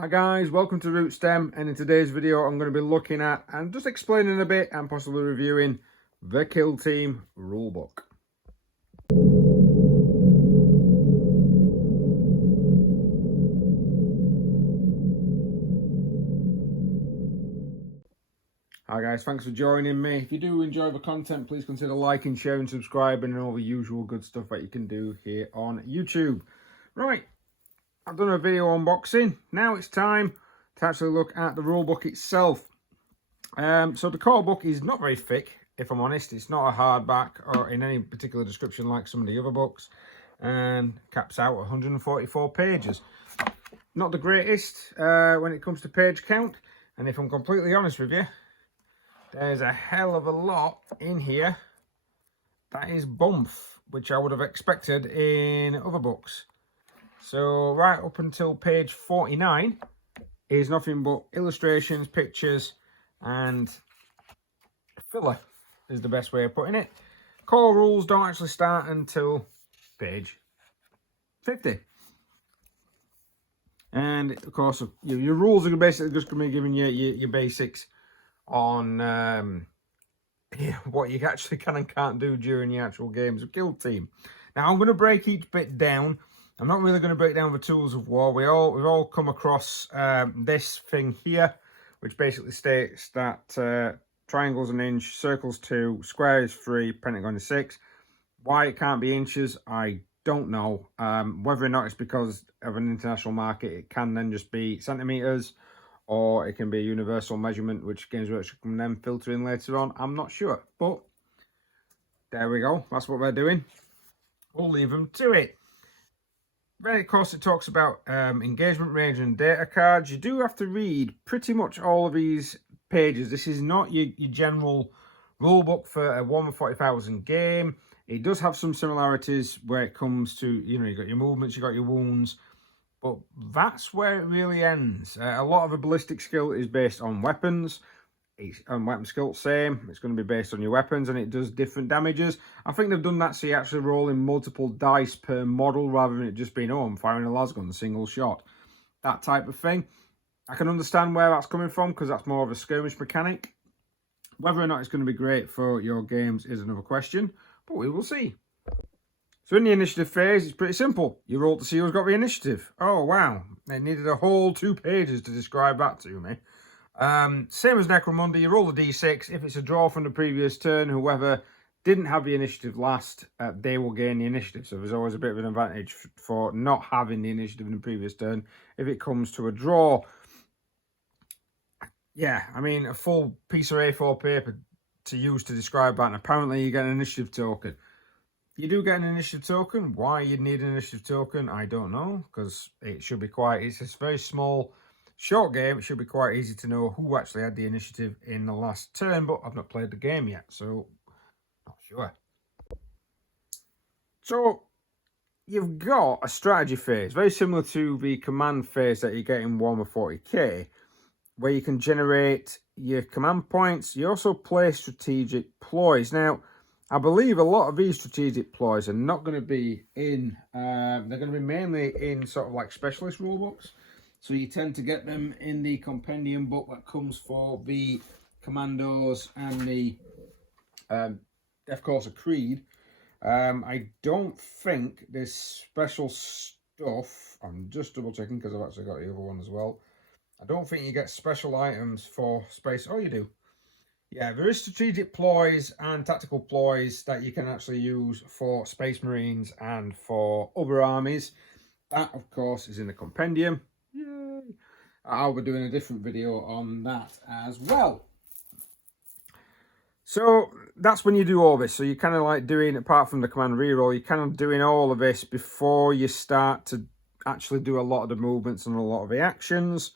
Hi guys, welcome to RootStem, and in today's video I'm going to be looking at and just explaining a bit and possibly reviewing the Kill Team Rulebook. Hi guys, thanks for joining me. If you do enjoy the content, please consider liking, sharing, subscribing and all the usual good stuff that you can do here on YouTube. Right, I've done a video unboxing. Now it's time to actually look at the rulebook itself. So the core book is not very thick, if I'm honest. It's not a hardback or in any particular description like some of the other books, and caps out 144 pages. Not the greatest when it comes to page count, and if I'm completely honest with you, there's a hell of a lot in here that is bump, which I would have expected in other books. So right up until page 49 is nothing but illustrations, pictures, and filler is the best way of putting it. Core rules don't actually start until page 50. And of course, your rules are basically just going to be giving you your basics on what you actually can and can't do during your actual games of Kill Team. Now I'm going to break each bit down. I'm not really going to break down the tools of war. We've all come across this thing here, which basically states that triangles an inch, circles 2, square is 3, pentagon is 6. Why it can't be inches, I don't know. Whether or not it's because of an international market, it can then just be centimeters, or it can be a universal measurement, which Games Workshop can then filter in later on. I'm not sure, but there we go. That's what we're doing. We'll leave them to it. Then, of course, it talks about engagement range and data cards. You do have to read pretty much all of these pages. This is not your general rule book for a 1/40,000 game. It does have some similarities where it comes to, you got your movements, you got your wounds, but that's where it really ends. A lot of the ballistic skill is based on weapons. And weapon skill, same. It's going to be based on your weapons, and it does different damages. I think they've done that so you actually roll in multiple dice per model rather than it just being, oh, I'm firing a lasgun, single shot. That type of thing. I can understand where that's coming from because that's more of a skirmish mechanic. Whether or not it's going to be great for your games is another question, but we will see. So in the initiative phase, it's pretty simple. You roll to see who's got the initiative. Oh, wow. It needed a whole 2 pages to describe that to me. Same as Necromunda, you roll a d6. If it's a draw from the previous turn, whoever didn't have the initiative last, they will gain the initiative. So there's always a bit of an advantage for not having the initiative in the previous turn if it comes to a draw. Yeah, I mean, a full piece of A4 paper to use to describe that, and apparently you get an initiative token. You do get an initiative token. Why you'd need an initiative token, I don't know, because it should be it's a very small, short game. It should be quite easy to know who actually had the initiative in the last turn, but I've not played the game yet, so not sure. So you've got a strategy phase, very similar to the command phase that you get in Warhammer 40k, where you can generate your command points. You also play strategic ploys. Now, I believe a lot of these strategic ploys are not going to be in, they're going to be mainly in sort of like specialist rulebooks. So you tend to get them in the compendium book that comes for the Commandos and the Death Courser Creed. I don't think there's special stuff. I'm just double checking because I've actually got the other one as well. I don't think you get special items for space. Oh, you do. Yeah, there is strategic ploys and tactical ploys that you can actually use for Space Marines and for other armies. That, of course, is in the compendium. Yay! I'll be doing a different video on that as well. So that's when you do all this. So you're kind of like doing, apart from the command reroll, you're kind of doing all of this before you start to actually do a lot of the movements and a lot of the actions.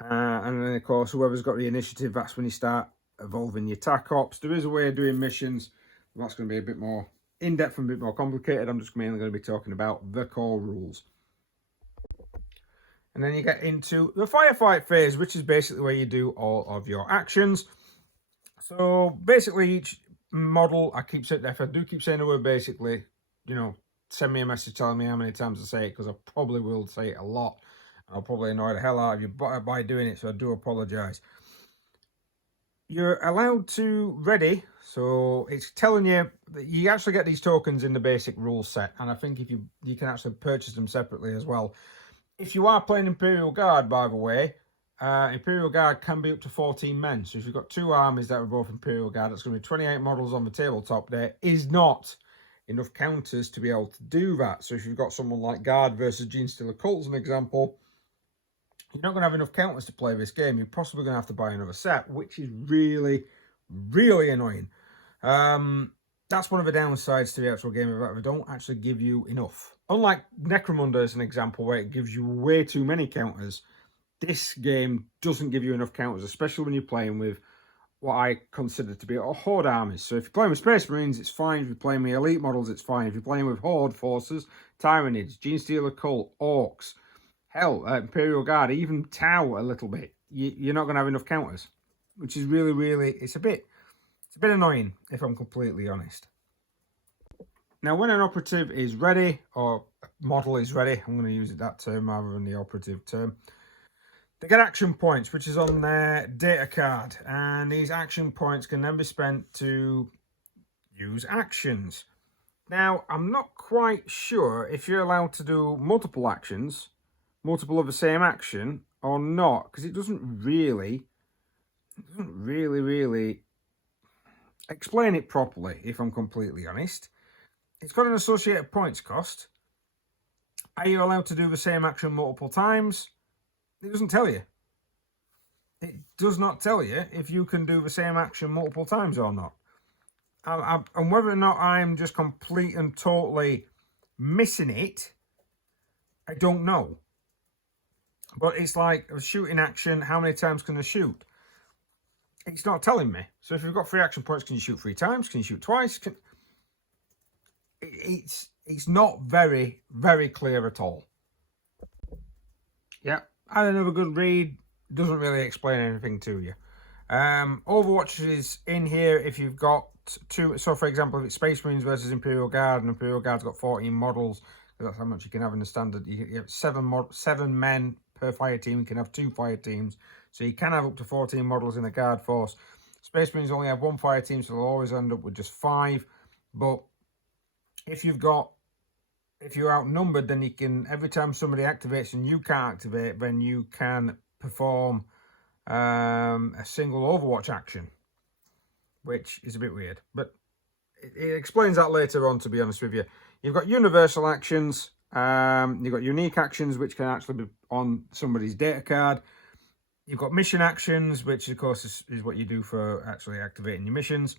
And then, of course, whoever's got the initiative, that's when you start evolving your TAC ops. There is a way of doing missions. That's going to be a bit more in-depth and a bit more complicated. I'm just mainly going to be talking about the core rules. And then you get into the Firefight Phase, which is basically where you do all of your actions. So basically each model, I keep saying, if I do keep saying the word basically, send me a message telling me how many times I say it, because I probably will say it a lot. I'll probably annoy the hell out of you by doing it, so I do apologise. You're allowed to ready, so it's telling you that you actually get these tokens in the basic rule set, and I think if you can actually purchase them separately as well. If you are playing Imperial Guard, by the way, Imperial Guard can be up to 14 men. So if you've got two armies that are both Imperial Guard, that's going to be 28 models on the tabletop. There is not enough counters to be able to do that. So if you've got someone like Guard versus Genestealer Cult as an example, you're not going to have enough counters to play this game. You're possibly going to have to buy another set, which is really, really annoying. That's one of the downsides to the actual game. They don't actually give you enough. Unlike Necromunda as an example, where it gives you way too many counters, this game doesn't give you enough counters, especially when you're playing with what I consider to be a Horde armies. So if you're playing with Space Marines, it's fine. If you're playing with Elite models, it's fine. If you're playing with Horde forces, Tyranids, Genestealer Cult, Orcs, hell, Imperial Guard, even Tau a little bit, you're not going to have enough counters, which is really, really, it's a bit annoying, if I'm completely honest. Now, when an operative is ready, or model is ready, I'm going to use that term rather than the operative term, they get action points, which is on their data card. And these action points can then be spent to use actions. Now, I'm not quite sure if you're allowed to do multiple actions, multiple of the same action, or not, because it doesn't really explain it properly, if I'm completely honest. It's got an associated points cost. Are you allowed to do the same action multiple times? It doesn't tell you. It does not tell you if you can do the same action multiple times or not. And whether or not I'm just complete and totally missing it, I don't know. But it's like a shooting action, how many times can I shoot? It's not telling me. So if you've got 3 action points, can you shoot 3 times? Can you shoot twice? It's not very, very clear at all. Yeah, I had another good read. Doesn't really explain anything to you. Overwatch is in here if you've got 2. So, for example, if it's Space Marines versus Imperial Guard, and Imperial Guard's got 14 models, because that's how much you can have in the standard. You have 7 men per fire team. You can have 2 fire teams, so you can have up to 14 models in a Guard force. Space Marines only have 1 fire team, so they'll always end up with just 5. But if you're outnumbered, then you can, every time somebody activates and you can't activate, then you can perform a single Overwatch action, which is a bit weird, but it explains that later on, to be honest with you. You've got universal actions, you've got unique actions, which can actually be on somebody's data card. You've got mission actions, which of course is what you do for actually activating your missions.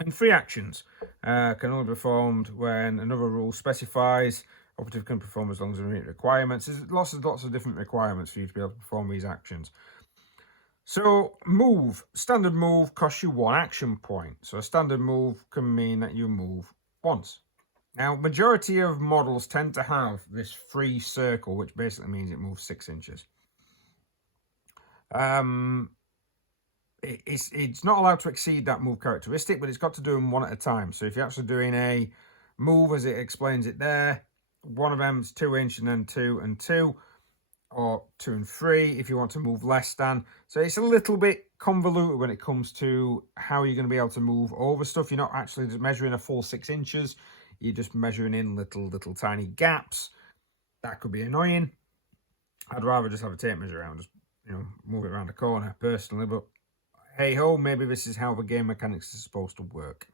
And free actions can only be performed when another rule specifies. Operative can perform as long as they meet requirements. There's lots of different requirements for you to be able to perform these actions. So standard move costs you 1 action point. So a standard move can mean that you move once. Now, majority of models tend to have this free circle, which basically means it moves 6 inches. It's not allowed to exceed that move characteristic, but it's got to do them 1 at a time. So if you're actually doing a move, as it explains it there, one of them is 2 inch and then 2 and 2, or 2 and 3 if you want to move less than. So it's a little bit convoluted when it comes to how you're going to be able to move over stuff. You're not actually just measuring a full 6 inches. You're just measuring in little tiny gaps. That could be annoying. I'd rather just have a tape measure around, just move it around the corner personally, but hey ho, maybe this is how the game mechanics is supposed to work.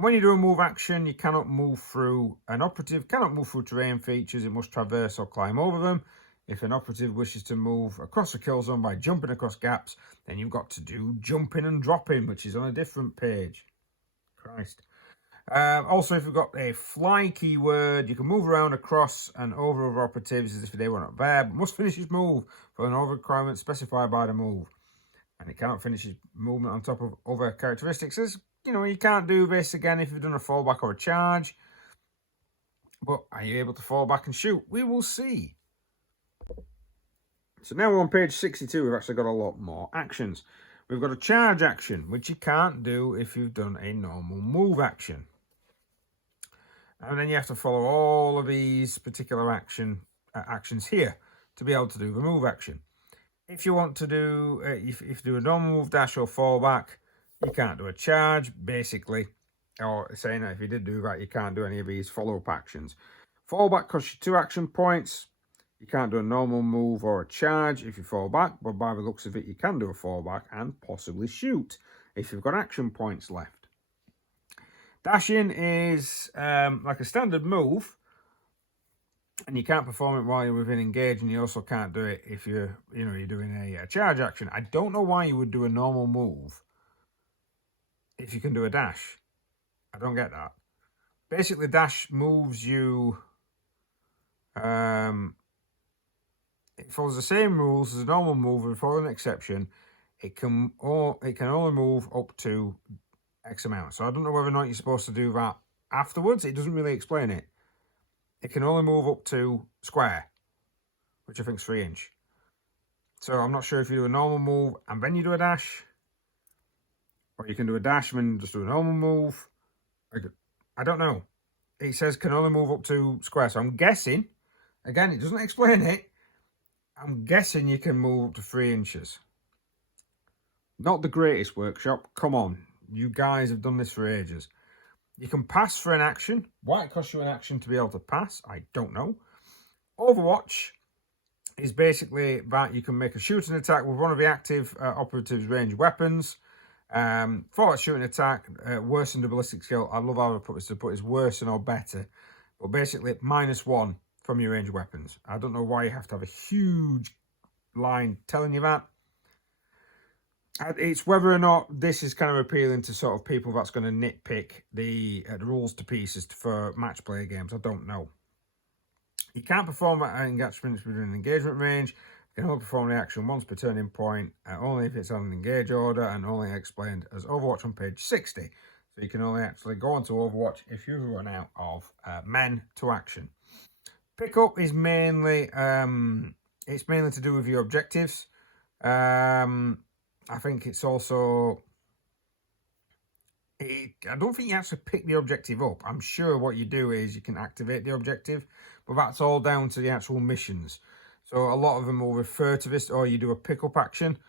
When you do a move action, you cannot move through, an operative cannot move through terrain features. It must traverse or climb over them. If an operative wishes to move across a kill zone by jumping across gaps, then you've got to do jumping and dropping, which is on a different page. Christ. Also, if you've got a fly keyword, you can move around across and over other operatives as if they were not there, but must finish his move for an over requirement specified by the move. And it cannot finish his movement on top of other characteristics. As you can't do this again if you've done a fallback or a charge. But are you able to fall back and shoot? We will see. So now we're on page 62. We've actually got a lot more actions. We've got a charge action, which you can't do if you've done a normal move action. And then you have to follow all of these particular actions here. to be able to do the move action. If you want to do, if you do a normal move, dash or fallback, you can't do a charge, basically. Or saying that if you did do that, you can't do any of these follow-up actions. Fallback costs you 2 action points. You can't do a normal move or a charge if you fall back, but by the looks of it, you can do a fallback and possibly shoot if you've got action points left. Dashing is like a standard move, and you can't perform it while you're within engage, and you also can't do it if you're doing a charge action. I don't know why you would do a normal move if you can do a dash. I don't get that. Basically, dash moves you. It follows the same rules as a normal move, with an exception. It can only move up to X amount. So I don't know whether or not you're supposed to do that afterwards. It doesn't really explain it. It can only move up to square, which I think is 3 inch. So I'm not sure if you do a normal move and then you do a dash, or you can do a dash and then just do a normal move. I don't know. It says can only move up to square. So I'm guessing, again, it doesn't explain it. I'm guessing you can move up to 3 inches. Not the greatest workshop. Come on. You guys have done this for ages. You can pass for an action. Why it costs you an action to be able to pass, I don't know. Overwatch is basically that you can make a shooting attack with one of the active operatives' range weapons. For a shooting attack, worse than the ballistic skill. I love how I put this to put it's worse than or better. But basically, -1 from your range weapons. I don't know why you have to have a huge line telling you that. It's whether or not this is kind of appealing to sort of people that's going to nitpick the rules to pieces for match play games. I don't know. You can't perform at engagements within an engagement range. You can only perform the action once per turning point, only if it's on an engage order, and only explained as Overwatch on page 60. So you can only actually go onto Overwatch if you run out of men to action. Pickup is mainly it's mainly to do with your objectives. I think it's also. I don't think you actually pick the objective up. I'm sure what you do is you can activate the objective, but that's all down to the actual missions. So a lot of them will refer to this, or you do a pickup action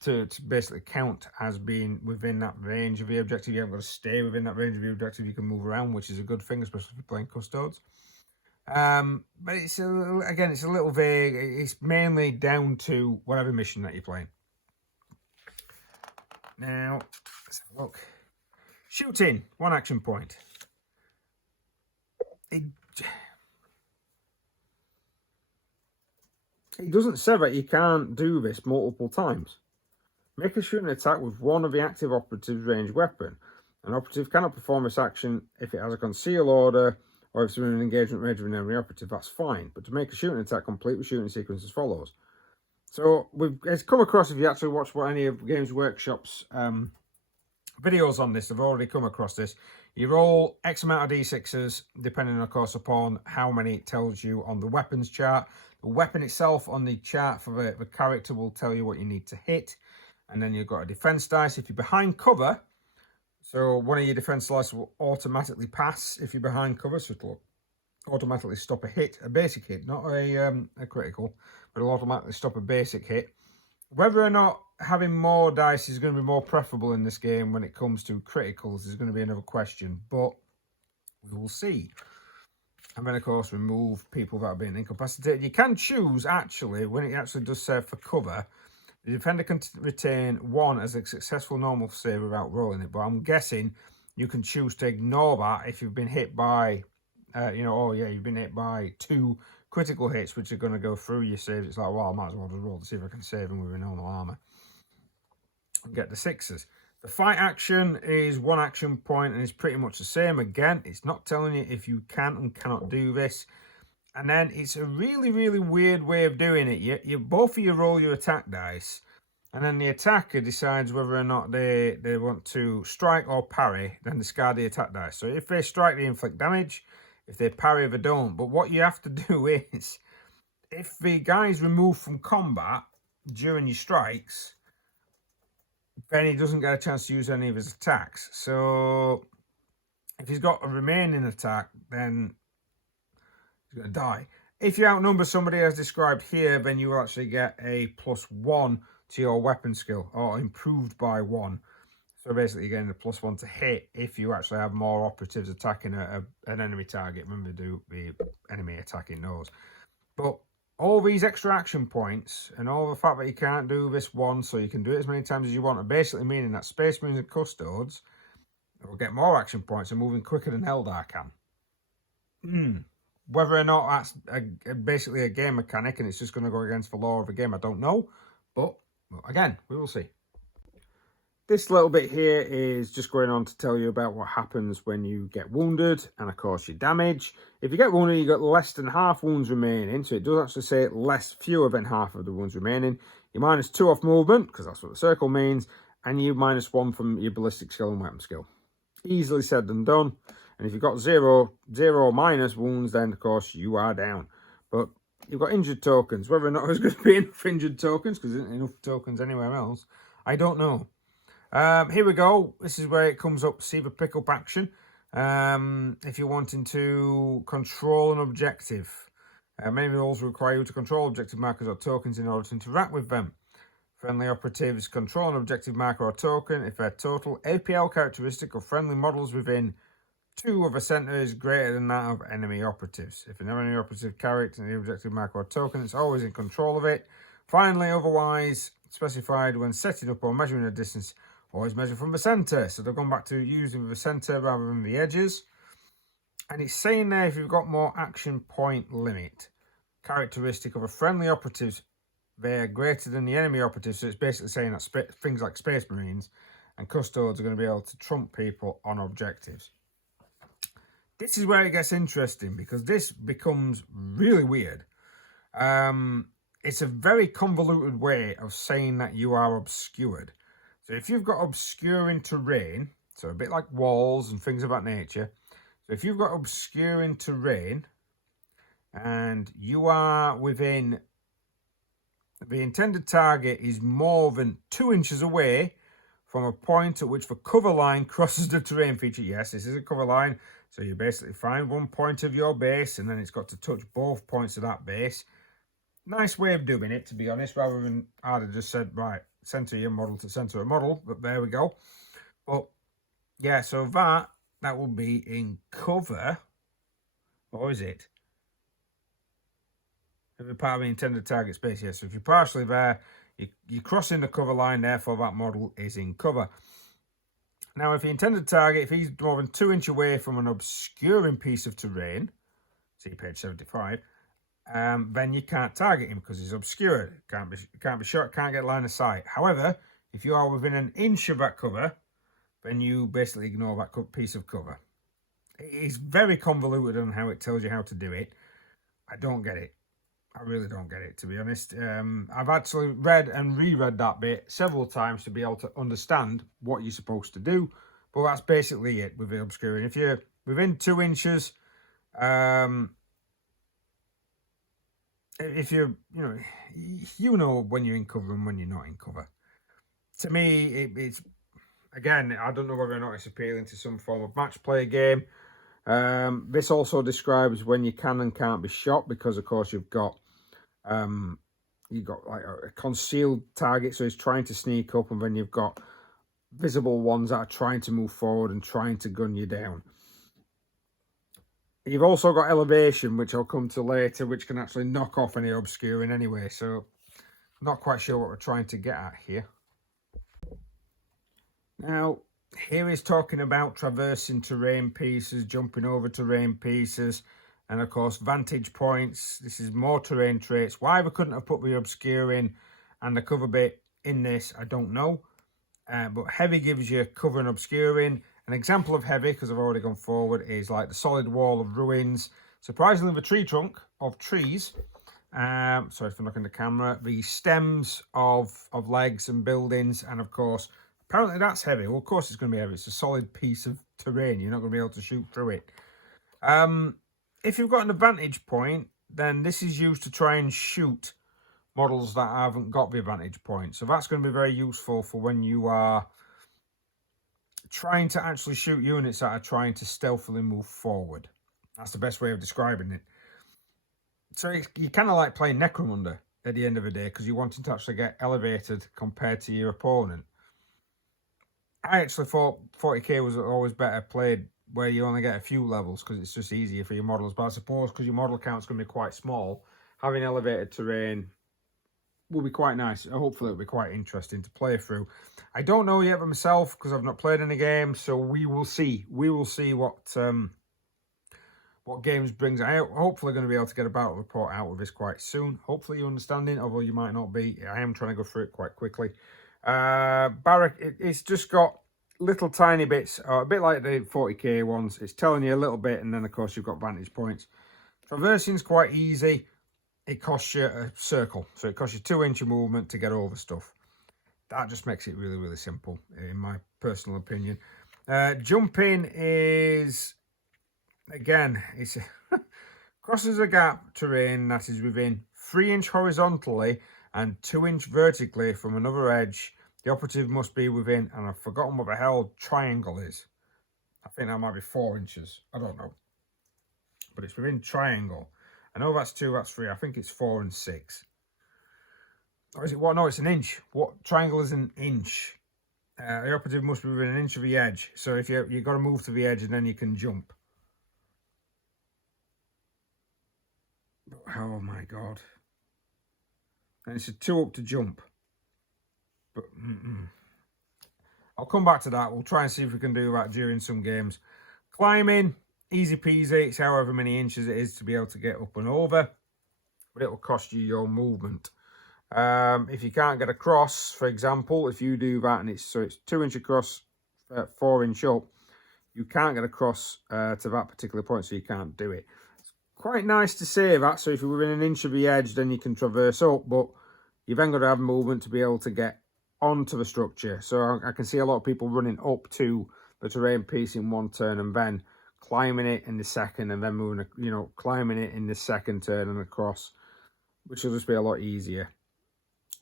to basically count as being within that range of the objective. You haven't got to stay within that range of the objective. You can move around, which is a good thing, especially if you're playing Custodes. But it's a little vague. It's mainly down to whatever mission that you're playing. Now, let's have a look. Shooting, 1 action point. It doesn't say that you can't do this multiple times. Make a shooting attack with one of the active operative's range weapon. An operative cannot perform this action if it has a conceal order, or if it's in an engagement range of an enemy operative. That's fine. But to make a shooting attack, complete the shooting sequence as follows. So it's come across, if you actually watch what any of Games Workshop's videos on this, they've already come across this. You roll X amount of D6s, depending, of course, upon how many it tells you on the weapons chart. The weapon itself on the chart for the character will tell you what you need to hit. And then you've got a defense dice. If you're behind cover, so one of your defense dice will automatically pass if you're behind cover, so it'll automatically stop a hit, a basic hit, not a critical, but it'll automatically stop a basic hit. Whether or not having more dice is going to be more preferable in this game when it comes to criticals is going to be another question, but we will see. And then, of course, remove people that are being incapacitated. You can choose, actually, when it actually does serve for cover, the defender can retain 1 as a successful normal save without rolling it, but I'm guessing you can choose to ignore that if you've been hit by, you've been hit by 2 critical hits, which are going to go through your saves. It's like, well, I might as well just roll to see if I can save them with a normal armor and get the 6s. The fight action is 1 action point, and it's pretty much the same. Again, it's not telling you if you can and cannot do this. And then it's a really, really weird way of doing it. You both of you roll your attack dice, and then the attacker decides whether or not they want to strike or parry, then discard the attack dice. So if they strike, they inflict damage. If they parry, they don't. But what you have to do is, if the guy's removed from combat during your strikes, then he doesn't get a chance to use any of his attacks. So if he's got a remaining attack, then he's going to die. If you outnumber somebody as described here, then you will actually get a +1 to your weapon skill, or improved by 1. So basically you're getting a +1 to hit if you actually have more operatives attacking an enemy target. Remember, do the enemy attacking those. But all these extra action points and all the fact that you can't do this one, so you can do it as many times as you want, are basically meaning that Space Marines and Custodes will get more action points and moving quicker than Eldar can. Whether or not that's basically a game mechanic and it's just going to go against the law of the game, I don't know. But, well, again, we will see. This little bit here is just going on to tell you about what happens when you get wounded and, of course, your damage. If you get wounded, you got less than half wounds remaining. So it does actually say fewer than half of the wounds remaining. You're -2 off movement, because that's what the circle means. And you -1 from your ballistic skill and weapon skill. Easily said than done. And if you've got zero or minus wounds, then, of course, you are down. But you've got injured tokens. Whether or not there's going to be enough injured tokens, because there isn't enough tokens anywhere else, I don't know. Here we go. This is where it comes up. See the pickup action. If you're wanting to control an objective. Many rules require you to control objective markers or tokens in order to interact with them. Friendly operatives control an objective marker or token if their total APL characteristic of friendly models within 2 of a center is greater than that of enemy operatives. If an enemy operative character in the objective marker or token, it's always in control of it. Finally, otherwise specified when setting up or measuring a distance, always measure from the center. So they've gone back to using the center rather than the edges. And it's saying there if you've got more action point limit characteristic of a friendly operatives, they're greater than the enemy operatives. So it's basically saying that things like Space Marines and Custodes are going to be able to trump people on objectives. This is where it gets interesting, because this becomes really weird. It's a very convoluted way of saying that you are obscured. So if you've got obscuring terrain, so a bit like walls and things of that nature. So if you've got obscuring terrain and you are within, the intended target is more than 2 inches away from a point at which the cover line crosses the terrain feature. Yes, this is a cover line. So you basically find one point of your base and then it's got to touch both points of that base. Nice way of doing it, to be honest, rather than I'd have just said, right, center your model to center a model, but there we go. But yeah, so that will be in cover, or is it? Every part of the intended target space, yes. So if you're partially there, you're crossing the cover line, therefore that model is in cover. Now, if the intended target, if he's more than 2 inches away from an obscuring piece of terrain, see page 75, then you can't target him because he's obscured. Can't be shot, can't get line of sight. However, if you are within an inch of that cover, then you basically ignore that piece of cover. It's very convoluted on how it tells you how to do it. I don't get it. I really don't get it, to be honest. I've actually read and reread that bit several times to be able to understand what you're supposed to do. But that's basically it with the obscuring. If you're within 2 inches, if you're, you know when you're in cover and when you're not in cover. To me, it's, again, I don't know whether or not it's appealing to some form of match play game. This also describes when you can and can't be shot, because of course you've got like a concealed target, so he's trying to sneak up, and then you've got visible ones that are trying to move forward and trying to gun you down. You've also got elevation, which I'll come to later, which can actually knock off any obscuring anyway, so not quite sure what we're trying to get at here. Now, here is talking about traversing terrain pieces, jumping over terrain pieces, and of course vantage points. This is more terrain traits. Why we couldn't have put the obscuring and the cover bit in this, I don't know. But heavy gives you cover and obscuring. An example of heavy, because I've already gone forward, is like the solid wall of ruins. Surprisingly, the tree trunk of trees. Sorry for knocking the camera. The stems of legs and buildings, and of course, apparently that's heavy. Well, of course it's going to be heavy. It's a solid piece of terrain. You're not going to be able to shoot through it. If you've got an advantage point, then this is used to try and shoot models that haven't got the advantage point. So that's going to be very useful for when you are trying to actually shoot units that are trying to stealthily move forward. That's the best way of describing it. So you kind of like playing Necromunda at the end of the day because you're wanting to actually get elevated compared to your opponent. I actually thought 40k was always better played where you only get a few levels because it's just easier for your models. But I suppose because your model count's going to be quite small, having elevated terrain will be quite nice. Hopefully it'll be quite interesting to play through. I don't know yet for myself because I've not played any games, so we will see. We will see what games brings out. Hopefully going to be able to get a battle report out of this quite soon. Hopefully you're understanding, although you might not be. I am trying to go through it quite quickly. Barrack, it's just got little tiny bits, a bit like the 40k ones. It's telling you a little bit, and then of course you've got vantage points. Traversing's quite easy. It costs you a circle, so it costs you 2 inch of movement to get all the stuff. That just makes it really, really simple, in my personal opinion. Jumping is, again, it's crosses a gap terrain that is within 3 inch horizontally and 2 inch vertically from another edge. The operative must be within, and I've forgotten what the hell triangle is. I think that might be 4 inches. I don't know. But it's within triangle. I know that's 2, that's 3. I think it's 4 and 6. Or is it what? No, it's an inch. What triangle is an inch? The operative must be within an inch of the edge. So if you've got to move to the edge and then you can jump. Oh my god. And it's a 2 up to jump. But I'll come back to that. We'll try and see if we can do that during some games. Climbing, easy peasy. It's however many inches it is to be able to get up and over. But it will cost you your movement. If you can't get across, for example, if you do that and it's 2 inch across, 4 inch up, you can't get across to that particular point, so you can't do it. It's quite nice to say that, so if you're within an inch of the edge, then you can traverse up, but you've then got to have movement to be able to get onto the structure. So I can see a lot of people running up to the terrain piece in one turn and then climbing it in the second and then moving, climbing it in the second turn and across, which will just be a lot easier.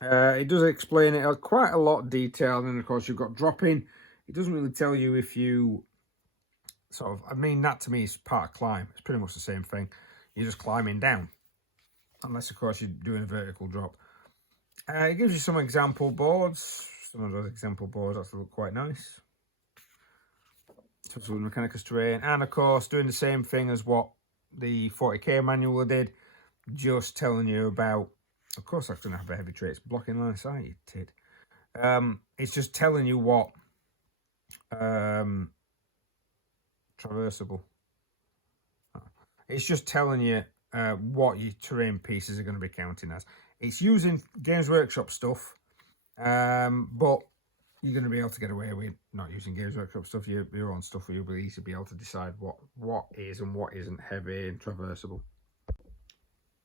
It does explain it quite a lot of detail, and of course you've got dropping. It doesn't really tell you if you that to me is part of climb. It's pretty much the same thing. You're just climbing down, unless of course you're doing a vertical drop. It gives you some example boards. Some of those example boards actually look quite nice. Especially with Mechanicus terrain, and of course doing the same thing as what the 40k manual did, just telling you about. Of course, that's going to have a heavy trait. It's blocking line of sight, you tid. It's just telling you what traversable. It's just telling you what your terrain pieces are going to be counting as. It's using Games Workshop stuff, but you're going to be able to get away with not using Games Workshop stuff. Your own stuff, you'll be easy to be able to decide what is and what isn't heavy and traversable.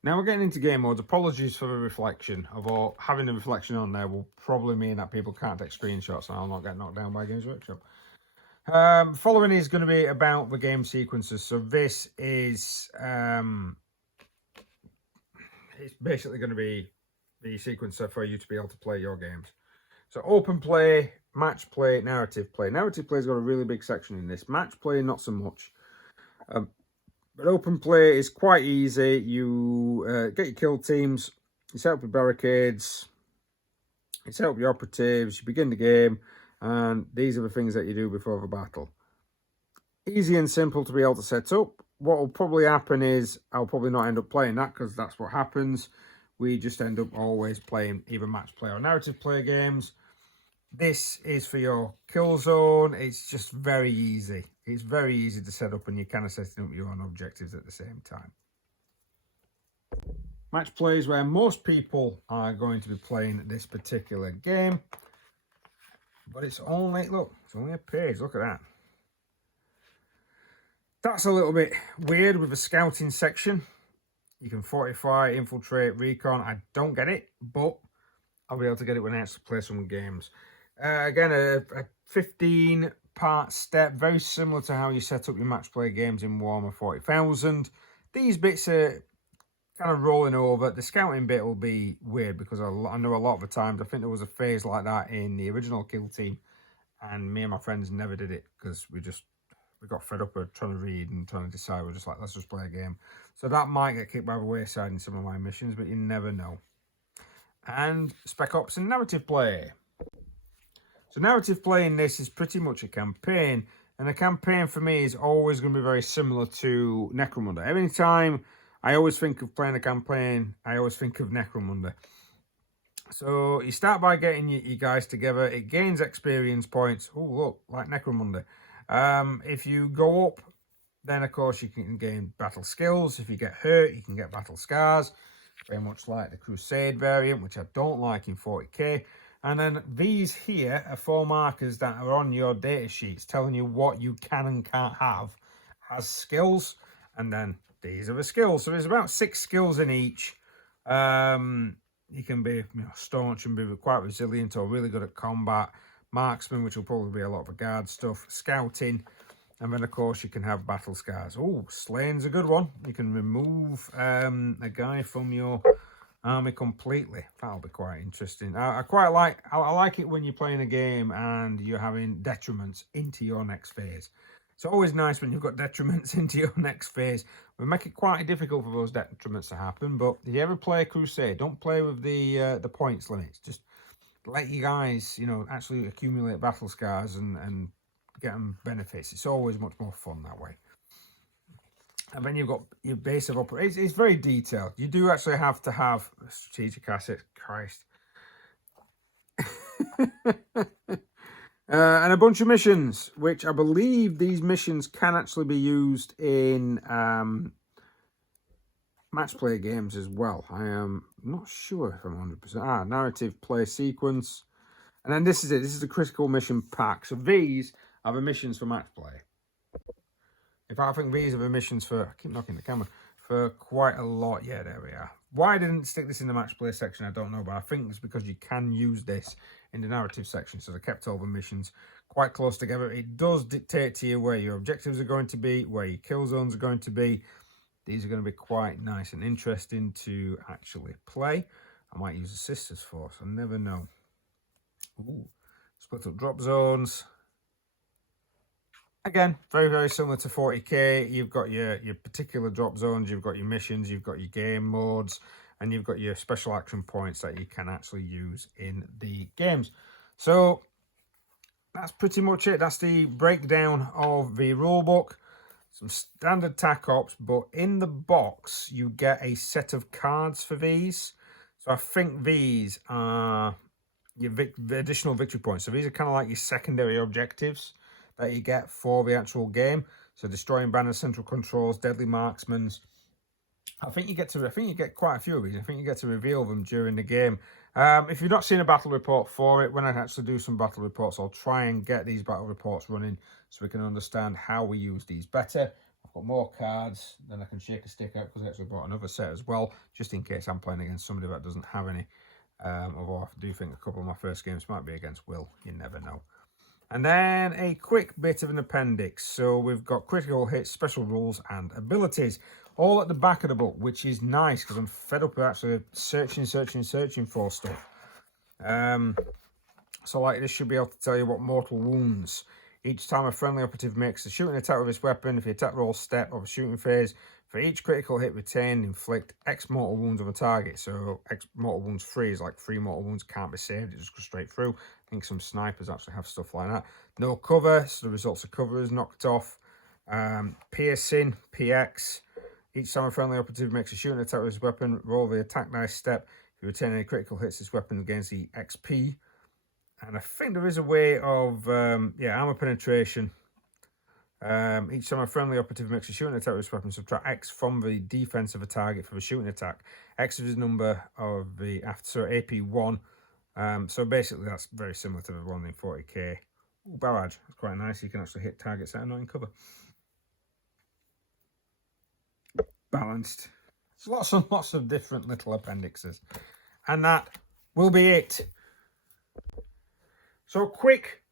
Now we're getting into game modes. Apologies for the reflection, although having the reflection on there will probably mean that people can't take screenshots and I'll not get knocked down by Games Workshop. Following is going to be about the game sequences. So this is it's basically going to be the sequencer for you to be able to play your games. So open play, match play, narrative play. Narrative play's got a really big section in this. Match play, not so much. But open play is quite easy. You get your kill teams, you set up your barricades, you set up your operatives, you begin the game, and these are the things that you do before the battle. Easy and simple to be able to set up. What will probably happen is I'll probably not end up playing that because that's what happens. We just end up always playing either match play or narrative play games. This is for your kill zone. It's just very easy. It's very easy to set up, and you're kind of setting up your own objectives at the same time. Match play is where most people are going to be playing this particular game. But it's only, look, it's only a page. Look at that. That's a little bit weird with the scouting section. You can fortify, infiltrate, recon. I don't get it, but I'll be able to get it when I actually play some games. Again, a 15-part step, very similar to how you set up your match play games in Warhammer 40,000. These bits are kind of rolling over. The scouting bit will be weird because I know a lot of the times, I think there was a phase like that in the original Kill Team, and me and my friends never did it because we we got fed up of trying to read and trying to decide. We're just like, let's just play a game. So that might get kicked by the wayside in some of my missions, but you never know. And Spec Ops and narrative play. So narrative play in this is pretty much a campaign. And a campaign for me is always going to be very similar to Necromunda. Every time I always think of playing a campaign, I always think of Necromunda. So you start by getting your guys together. It gains experience points. Oh, look, like Necromunda. If you go up, then of course you can gain battle skills. If you get hurt, you can get battle scars. Very much like the Crusade variant, which I don't like in 40k. And then these here are 4 markers that are on your data sheets telling you what you can and can't have as skills. And then these are the skills. So there's about 6 skills in each. You can be staunch and be quite resilient or really good at combat. Marksman, which will probably be a lot of the guard stuff. Scouting. And then, of course, you can have battle scars. Oh, slaying's a good one. You can remove a guy from your army completely. That'll be quite interesting. I quite like... I like it when you're playing a game and you're having detriments into your next phase. It's always nice when you've got detriments into your next phase. We make it quite difficult for those detriments to happen. But if you ever play a Crusade, don't play with the points limits. Just let you guys, actually accumulate battle scars and get them benefits. It's always much more fun that way. And then you've got your base of operations. It's very detailed. You do actually have to have strategic assets. Christ. And a bunch of missions, which I believe these missions can actually be used in match play games as well. I am not sure if I'm 100%. Narrative play sequence. And then this is it. This is the critical mission pack. So these are the missions for match play. In fact, I think these are the missions for... I keep knocking the camera. For quite a lot. Yeah, there we are. Why I didn't stick this in the match play section, I don't know. But I think it's because you can use this in the narrative section. So they kept all the missions quite close together. It does dictate to you where your objectives are going to be, where your kill zones are going to be. These are going to be quite nice and interesting to actually play. I might use a Sisters Force. I never know. Ooh. Split up drop zones. Again, very, very similar to 40k. You've got your particular drop zones, you've got your missions, you've got your game modes, and you've got your special action points that you can actually use in the games. So that's pretty much it. That's the breakdown of the rulebook. Some standard tac ops, but in the box you get a set of cards for these. So I think these are the additional victory points. So these are kind of like your secondary objectives that you get for the actual game. So destroying banners, central controls, deadly marksmans. I think you get quite a few of these. I think you get to reveal them during the game. If you've not seen a battle report for it, when I actually do some battle reports, I'll try and get these battle reports running so we can understand how we use these better. I've got more cards, then I can shake a stick out because I actually bought another set as well, just in case I'm playing against somebody that doesn't have any. Although I do think a couple of my first games might be against Will. You never know. And then a quick bit of an appendix. So we've got critical hits, special rules, and abilities. All at the back of the book, which is nice because I'm fed up with actually searching for stuff. So like this should be able to tell you what mortal wounds. Each time a friendly operative makes a shooting attack with this weapon, if the attack rolls step of a shooting phase, for each critical hit retained, inflict X mortal wounds on the target. So X mortal wounds free is like 3 mortal wounds can't be saved. It just goes straight through. I think some snipers actually have stuff like that. No cover, so the results of cover is knocked off. Piercing, PX. Each time a friendly operative makes a shooting attack with this weapon, roll the attack dice step. If you retain any critical hits, this weapon gains the XP. And I think there is a way of, armor penetration. Each time a friendly operative makes a shooting attack with this weapon, subtract X from the defense of a target for the shooting attack. X is the number of the after, so AP1. So basically that's very similar to the one in 40k. Ooh, barrage, that's quite nice. You can actually hit targets that are not in cover. Balanced. It's lots of different little appendixes. And that will be it. So quick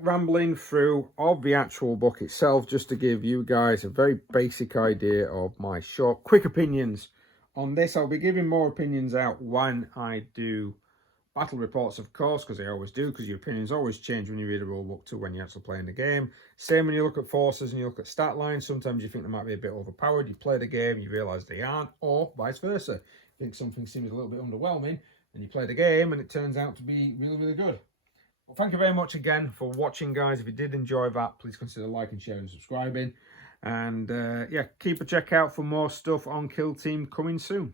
rambling through of the actual book itself, just to give you guys a very basic idea of my quick opinions on this. I'll be giving more opinions out when I do Battle reports, of course, because they always do, because your opinions always change when you read a rulebook to when you're actually playing the game. Same when you look at forces and you look at stat lines. Sometimes you think they might be a bit overpowered. You play the game, you realise they aren't, or vice versa. You think something seems a little bit underwhelming, and you play the game and it turns out to be really, really good. Well, thank you very much again for watching, guys. If you did enjoy that, please consider liking, sharing, and subscribing. And yeah, keep a check out for more stuff on Kill Team coming soon.